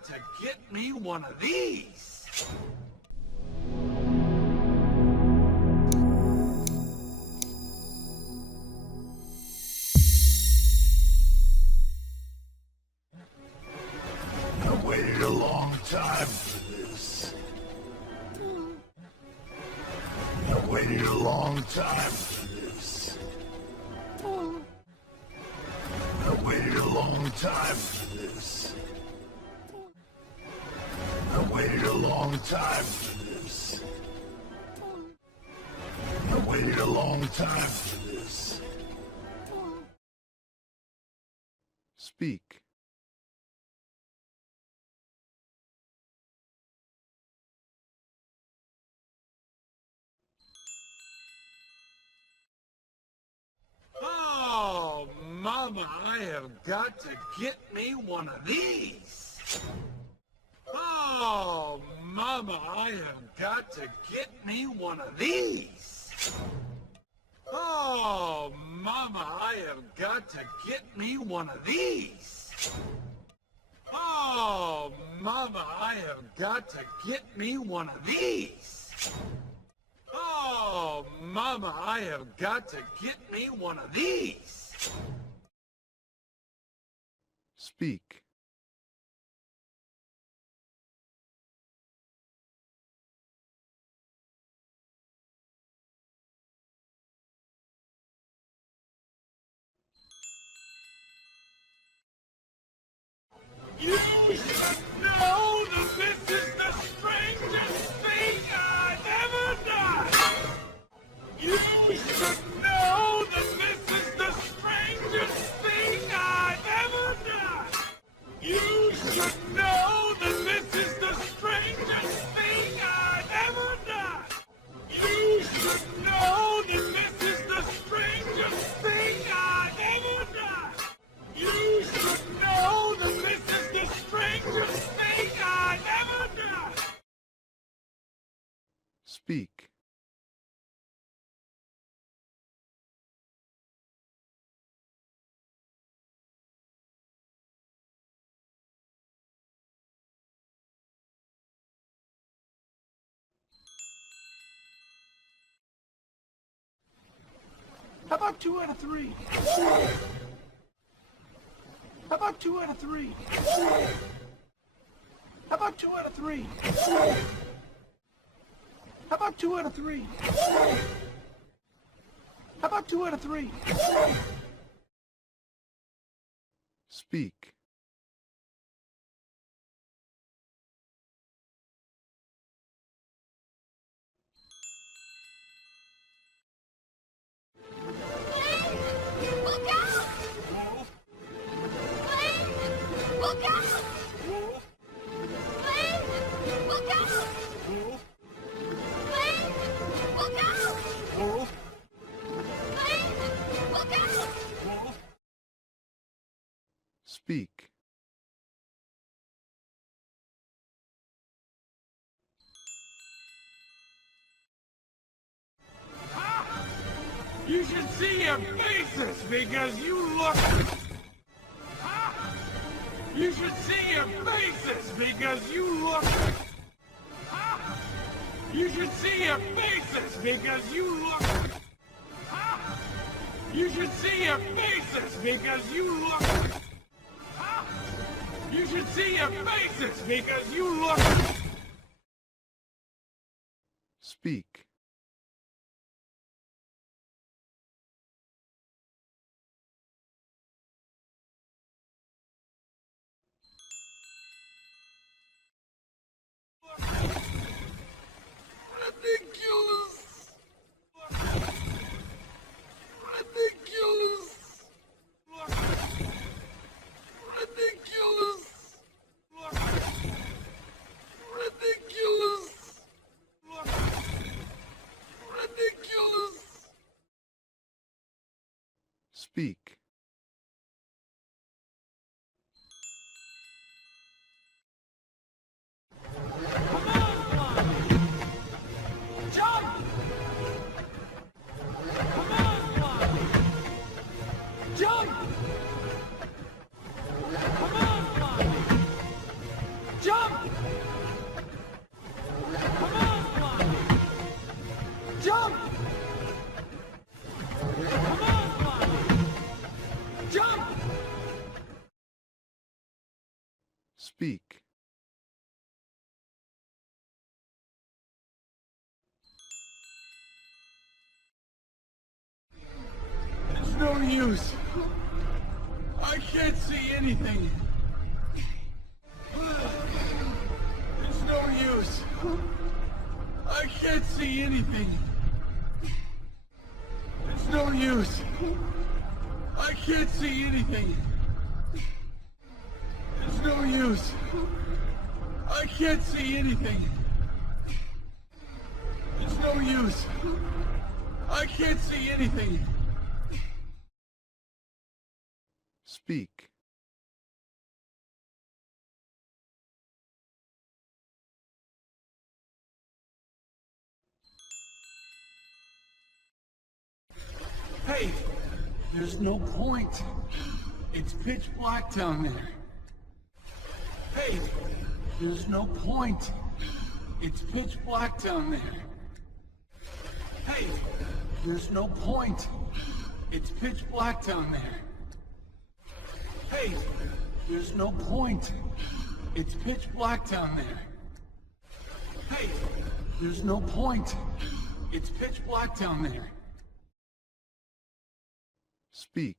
got to get me one of these. I waited a long time for this. I waited a long time for this. I waited a long time for this. I waited a long time for this. I waited a long time for this. Speak. Oh, Mama, I have got to get me one of these. Oh, Mama, I have got to get me one of these. Oh, Mama, I have got to get me one of these. Oh, Mama, I have got to get me one of these. Oh, Mama, I have got to get me one of these. Speak. You should know that this is the strangest thing I've ever done. You should know that this is the strangest thing I've ever done. You should know that this is the strangest thing I've ever done. You should know that this is the strangest thing I've ever done. You should know that this is the strangest thing I've ever done. Speak. How about 2 out of 3? How about 2 out of 3? How about 2 out of 3? How about 2 out of 3? How about 2 out of 3? Speak. Look out! Look out! Flame! Look out! Flame! Look out! Flame! Look out! Speak. You should see your faces because you look... You should see your faces because you look... You should see your faces because you look... You should see your faces because you look... You should see your faces because you look... Speak. Ridiculous! Ridiculous! Ridiculous! Ridiculous! Ridiculous! Speak. Jump! Come on, Fluffy! Jump! Come on, Fluffy! Speak. It's no use. I can't see anything. It's no use. I can't see anything. It's no use. I can't see anything. It's no use. I can't see anything. It's no use. I can't see anything. Speak. Hey, there's no point. It's pitch black down there. Hey, there's no point. It's pitch black down there. Hey, there's no point. It's pitch black down there. Hey, there's no point. It's pitch black down there. Hey, there's no point. It's pitch black down there. Speak.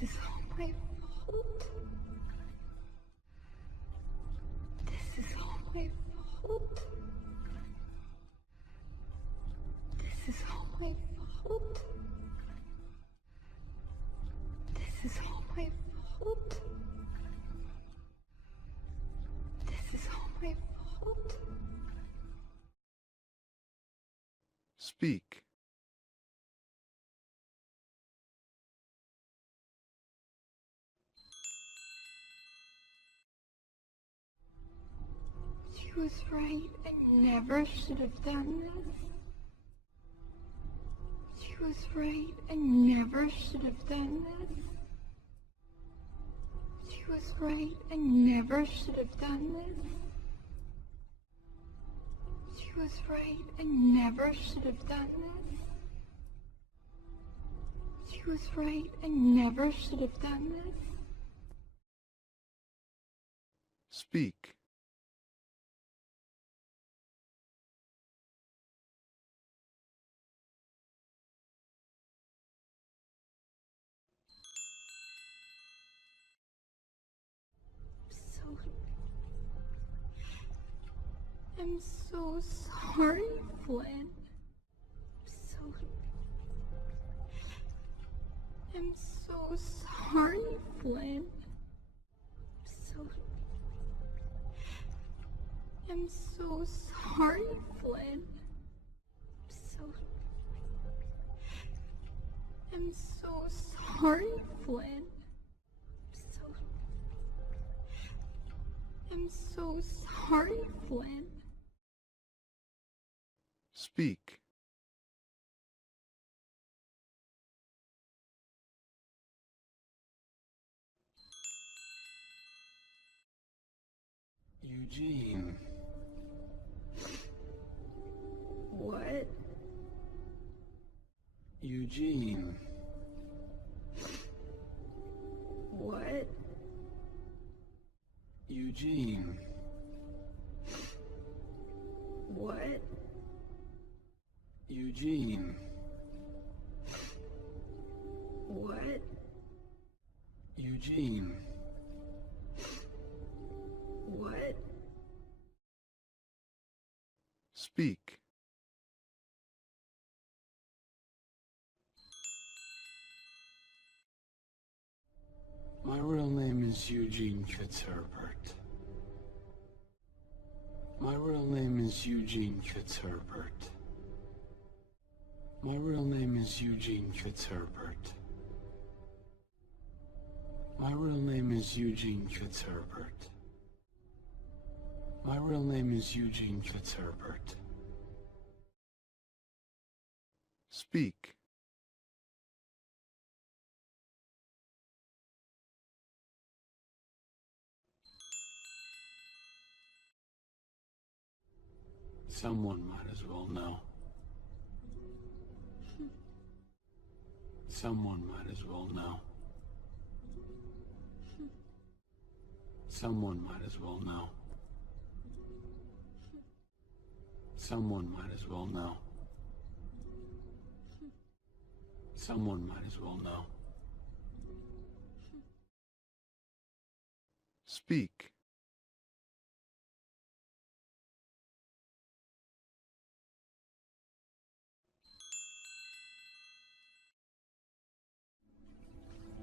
This is all my fault. This is all my fault. This is all my fault. This is all my fault. This is all my fault. Speak. She was right. I never should have done this. She was right. I never should have done this. She was right. I never should have done this. She was right. I never should have done this. She was right. I never should have done this. Speak. I'm so sorry, Flynn. I'm so sorry, Flynn. I'm so sorry, Flynn. I'm so sorry, Flynn. I'm so sorry, Flynn. Speak. Eugene. What? Eugene. What? Eugene. What? Eugene. What? Eugene. What? Speak. My real name is Eugene Fitzherbert. My real name is Eugene Fitzherbert. My real name is Eugene Fitzherbert. My real name is Eugene Fitzherbert. My real name is Eugene Fitzherbert. Speak. Someone might as well know. Someone might as well know. Someone might as well know. Someone might as well know. Someone might as well know. Speak.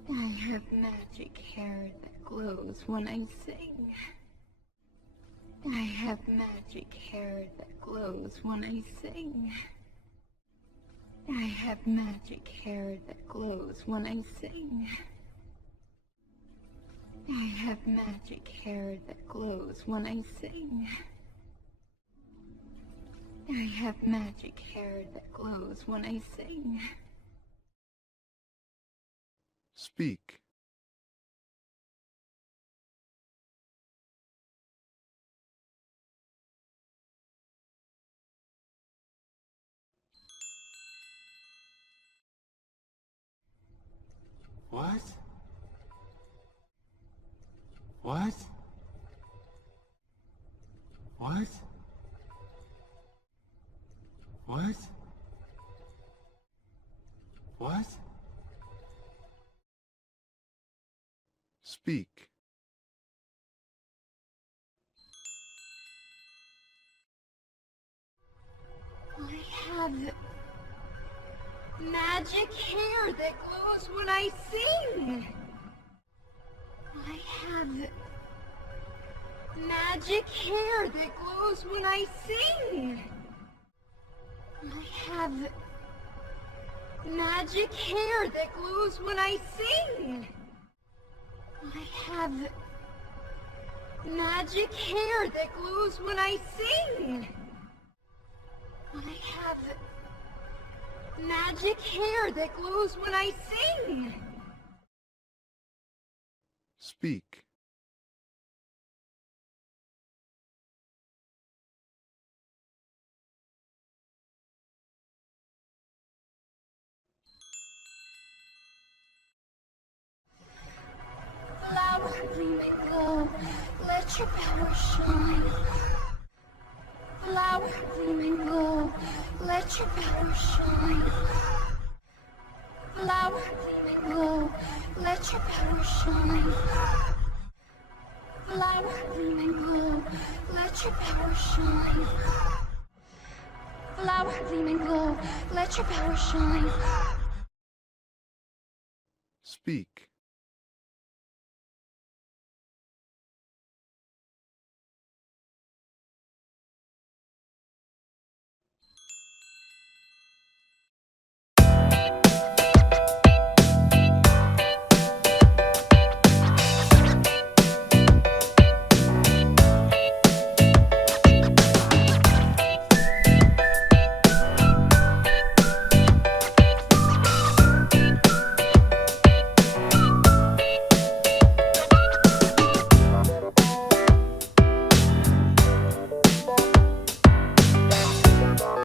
I have magic hair that glows when I sing. I have magic hair that glows when I sing. I have magic hair that glows when I sing. I have magic hair that glows when I sing. I have magic hair that glows when I sing. Speak. What? What? What? What? What? Speak. I have magic hair that glows when I sing. I have magic hair that glows when I sing. I have magic hair that glows when I sing. I have magic hair that glows when I sing. I have magic hair that glows when I sing. Speak. Flower, gleam and glow, let your power shine. Flower, gleam and glow, let your power shine. Flower, gleam and glow, let your power shine. Flower, gleam and glow, let your power shine. Flower, gleam and glow, let your power shine. Speak.